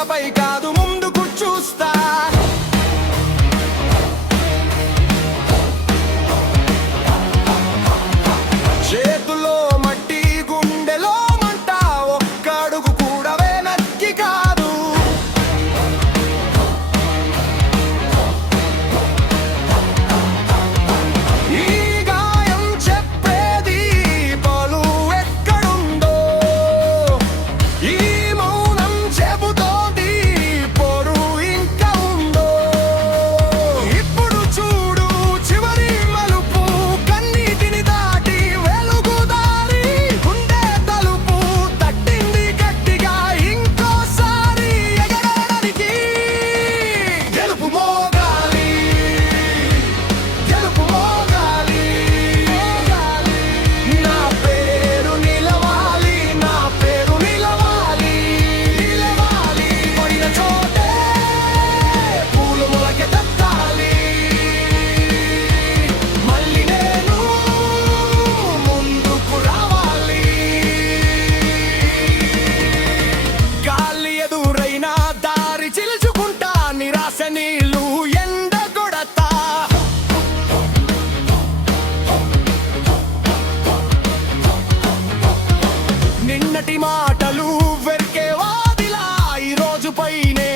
కలలపై కాదు ముందుకు చూస్తా. చేతులో మట్టి గుండెలో మంట, ఒక్క అడుగు కూడా వెనక్కి కాదు. ఈ గాయం చెప్పేది పలు ఎక్కడుందో, ఈ మౌనం చెబుతోంది పొరు ఇంకా ఉందో. ఇప్పుడు చూడు చివరి మలుపు, కన్నీటిని దాటి వెలుగుదారి. గుండె తలుపు తట్టింది గట్టిగా ఇంకోసారి ఎగరడానికి. గెలుపు మోగాలి, గెలుపు మోగాలి. నా పేరు నిలవాలి, నా పేరు నిలవాలి, నిలవాలి. పడిన చోటే పూలు మొలకెత్తాలి. మళ్ళీ నేను ముందుకు రావాలి. గాలి ఎదురైనా దారి చిలుచుకుంటా, నిరాశ నీళ్ళు ఎండగొడతా. నిన్నటి మాటలు వెరికే వాదిలా ఈ రోజు పైనే